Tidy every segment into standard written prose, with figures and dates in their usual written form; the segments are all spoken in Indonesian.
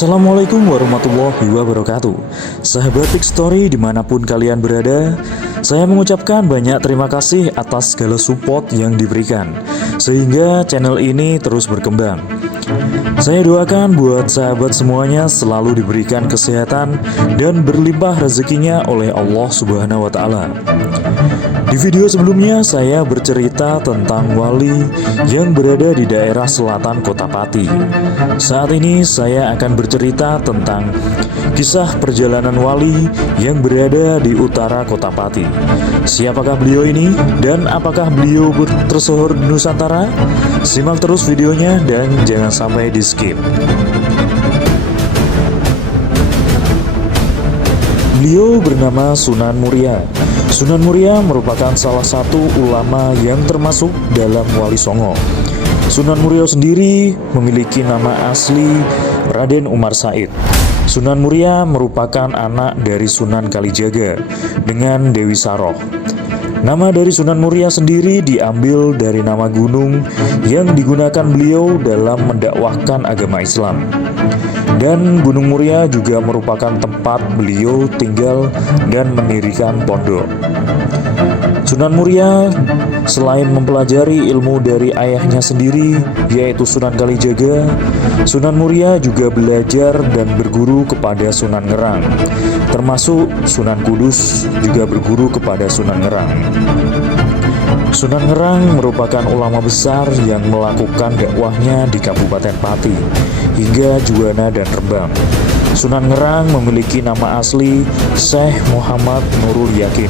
Assalamualaikum warahmatullahi wabarakatuh. Sahabat Big Story dimanapun kalian berada, saya mengucapkan banyak terima kasih atas segala support yang diberikan, sehingga channel ini terus berkembang. Saya doakan buat sahabat semuanya selalu diberikan kesehatan dan berlimpah rezekinya oleh Allah Subhanahu wa Ta'ala. Di video sebelumnya saya bercerita tentang wali yang berada di daerah selatan Kota Pati. Saat ini saya akan bercerita tentang kisah perjalanan wali yang berada di utara Kota Pati. Siapakah beliau ini dan apakah beliau tersohor di Nusantara? Simak terus videonya dan jangan sampai di skip. Beliau bernama Sunan Muria. Sunan Muria merupakan salah satu ulama yang termasuk dalam Wali Songo. Sunan Muria sendiri memiliki nama asli Raden Umar Said. Sunan Muria merupakan anak dari Sunan Kalijaga dengan Dewi Saroh. Nama dari Sunan Muria sendiri diambil dari nama gunung yang digunakan beliau dalam mendakwahkan agama Islam. Dan Gunung Muria juga merupakan tempat beliau tinggal dan mendirikan pondok. Sunan Muria selain mempelajari ilmu dari ayahnya sendiri, yaitu Sunan Kalijaga, Sunan Muria juga belajar dan berguru kepada Sunan Ngerang, termasuk Sunan Kudus juga berguru kepada Sunan Ngerang. Sunan Ngerang merupakan ulama besar yang melakukan dakwahnya di Kabupaten Pati hingga Juwana dan Rembang. Sunan Ngerang memiliki nama asli Syekh Muhammad Nurul Yakin.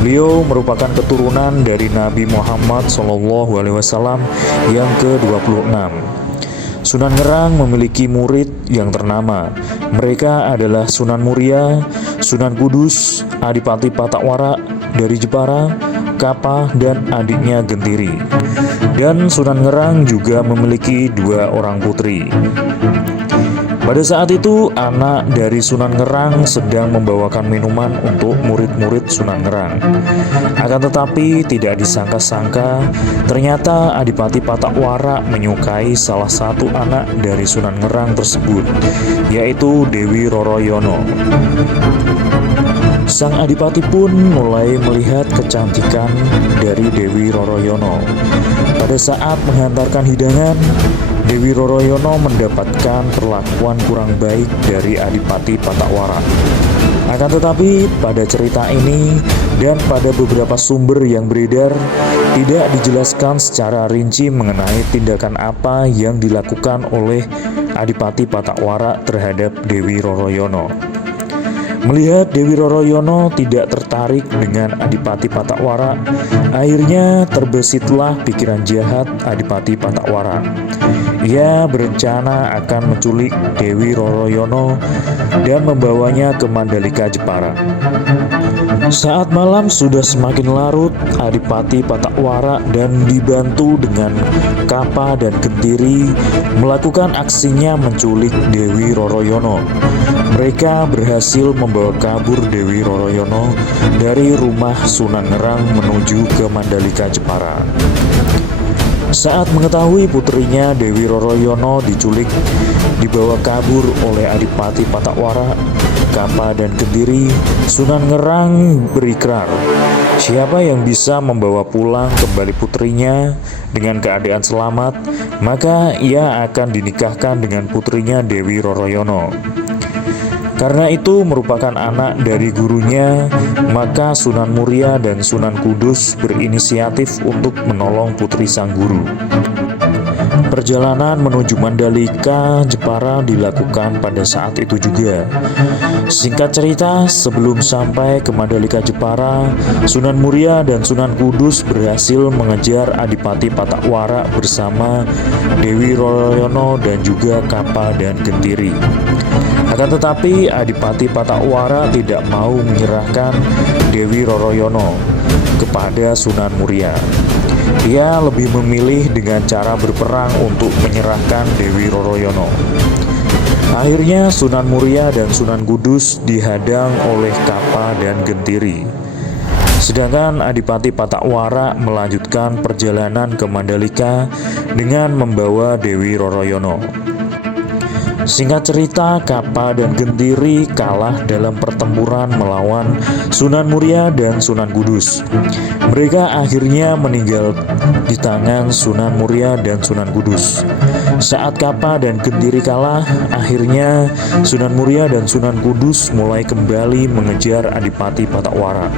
Beliau merupakan keturunan dari Nabi Muhammad SAW yang ke-26. Sunan Ngerang memiliki murid yang ternama. Mereka adalah Sunan Muria, Sunan Kudus, Adipati Patak-Wara dari Jepara, Kapa, dan adiknya Gentiri. Dan Sunan Ngerang juga memiliki dua orang putri. Pada saat itu, anak dari Sunan Ngerang sedang membawakan minuman untuk murid-murid Sunan Ngerang. Akan tetapi tidak disangka-sangka, ternyata Adipati Patak-Wara menyukai salah satu anak dari Sunan Ngerang tersebut, yaitu Dewi Roroyono. Sang Adipati pun mulai melihat kecantikan dari Dewi Roroyono. Pada saat menghantarkan hidangan, Dewi Roroyono mendapatkan perlakuan kurang baik dari Adipati Patak-Wara. Akan tetapi pada cerita ini dan pada beberapa sumber yang beredar, tidak dijelaskan secara rinci mengenai tindakan apa yang dilakukan oleh Adipati Patak-Wara terhadap Dewi Roroyono. Melihat Dewi Roroyono tidak tertarik dengan Adipati Patak-Wara, akhirnya terbesitlah pikiran jahat Adipati Patak-Wara. Ia berencana akan menculik Dewi Roroyono dan membawanya ke Mandalika, Jepara. Saat malam sudah semakin larut, Adipati Patak-Wara dan dibantu dengan Kapa dan Gentiri melakukan aksinya menculik Dewi Roroyono. Mereka berhasil membawa kabur Dewi Roroyono dari rumah Sunan Ngerang menuju ke Mandalika, Jepara. Saat mengetahui putrinya Dewi Roroyono diculik, dibawa kabur oleh Adipati Patak-Wara, Kapa, dan Gentiri, Sunan Ngerang berikrar, siapa yang bisa membawa pulang kembali putrinya dengan keadaan selamat, maka ia akan dinikahkan dengan putrinya Dewi Roroyono. Karena itu merupakan anak dari gurunya, maka Sunan Muria dan Sunan Kudus berinisiatif untuk menolong putri sang guru. Perjalanan menuju Mandalika, Jepara dilakukan pada saat itu juga. Singkat cerita, sebelum sampai ke Mandalika, Jepara, Sunan Muria dan Sunan Kudus berhasil mengejar Adipati Patak-Wara bersama Dewi Roroyono dan juga Kapa dan Gentiri. Akan tetapi Adipati Patak-Wara tidak mau menyerahkan Dewi Roroyono kepada Sunan Muria. Ia lebih memilih dengan cara berperang untuk menyerahkan Dewi Roroyono. Akhirnya Sunan Muria dan Sunan Kudus dihadang oleh Kapa dan Gentiri. Sedangkan Adipati Patak-Wara melanjutkan perjalanan ke Mandalika dengan membawa Dewi Roroyono. Singkat cerita, Kapa dan Gentiri kalah dalam pertempuran melawan Sunan Muria dan Sunan Kudus. Mereka akhirnya meninggal di tangan Sunan Muria dan Sunan Kudus. Saat Kapa dan Gentiri kalah, akhirnya Sunan Muria dan Sunan Kudus mulai kembali mengejar Adipati Patawara.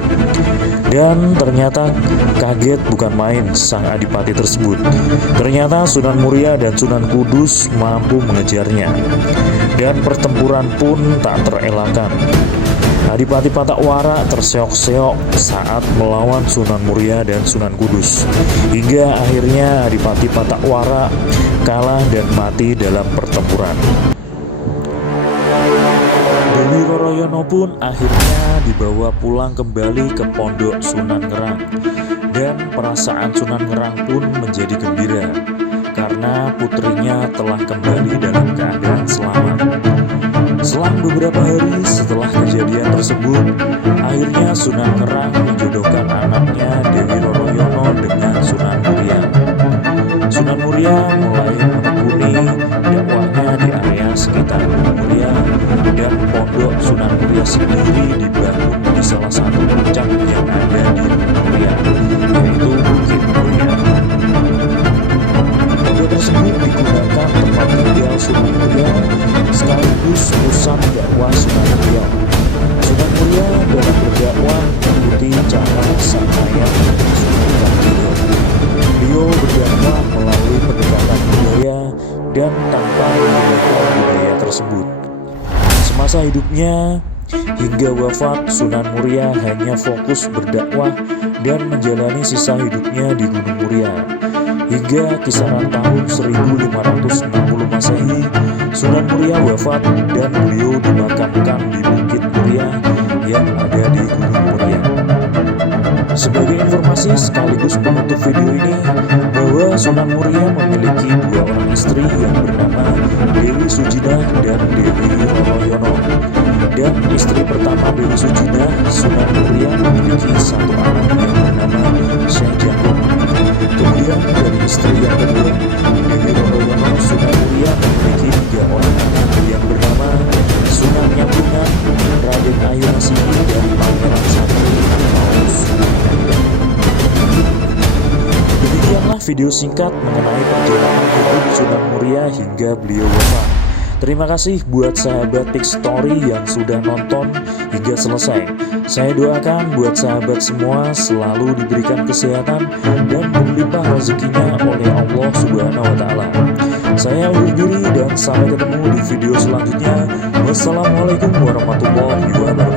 Dan ternyata kaget bukan main sang Adipati tersebut. Ternyata Sunan Muria dan Sunan Kudus mampu mengejarnya. Dan pertempuran pun tak terelakkan. Adipati Patawara terseok-seok saat melawan Sunan Muria dan Sunan Kudus. Hingga akhirnya Adipati Patawara kalah dan mati dalam pertempuran. Dewi Roroyono pun akhirnya dibawa pulang kembali ke Pondok Sunan Ngerang. Dan perasaan Sunan Ngerang pun menjadi gembira karena putrinya telah kembali dalam keadaan selamat. Selang beberapa hari setelah kejadian tersebut, akhirnya Sunan Ngerang menjodohkan anaknya Dewi Roroyono dengan Sunan Muria. Sunan Muria mulai menekuni dakwahnya di area sekitar Muria, dan Pondok Sunan Muria sendiri dibangun di salah satu puncak yang ada di Muria, yaitu Bukit Muria. Pondok tersebut digunakan tempat tinggal Sunan Muria sekaligus pusat dakwah Sunan Muria. Sunan Muria dalam berdakwah mengikuti cara sang ayah Sunan Kalijogo. Beliau berdakwah melalui pendekatan budaya dan tanpa meninggalkan budaya tersebut. Semasa hidupnya hingga wafat, Sunan Muria hanya fokus berdakwah dan menjalani sisa hidupnya di Gunung Muria. Hingga kisaran tahun 1560 Masehi, Sunan Muria wafat dan beliau dimakamkan di Bukit Muria yang ada di Gunung Muria. Sebagai informasi sekaligus penutup video ini, bahwa Sunan Muria memiliki dua orang istri yang bernama Dewi Sujinah dan Dewi Roroyono. Dan istri pertama Dewi Sujinah, Sunan Muria memiliki satu anak yang bernama Syekh Jangkung. Kemudian dari istri yang kedua, Dewi Roroyono, Sunan Muria memiliki tiga orang anak yang bernama Sunan Nyambungan, Raden Ayu Nasihi, dan Pangeran Satri Paus. Demikianlah video singkat mengenai perjalanan hidup Sunan Muria hingga beliau wafat. Terima kasih buat sahabat Pik Story yang sudah nonton hingga selesai. Saya doakan buat sahabat semua selalu diberikan kesehatan dan berlimpah rezekinya oleh Allah Subhanahu wa Ta'ala. Saya undur diri dan sampai ketemu di video selanjutnya. Wassalamualaikum warahmatullahi wabarakatuh.